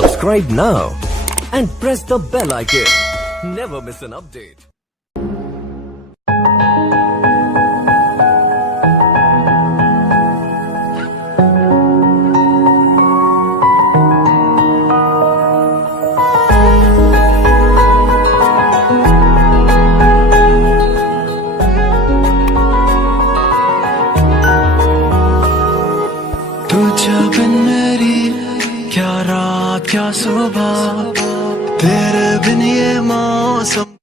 Subscribe now and press the bell icon. Never miss an update. तू जब मेरी क्या रात क्या सुबह, तेरे बिन ये मौसम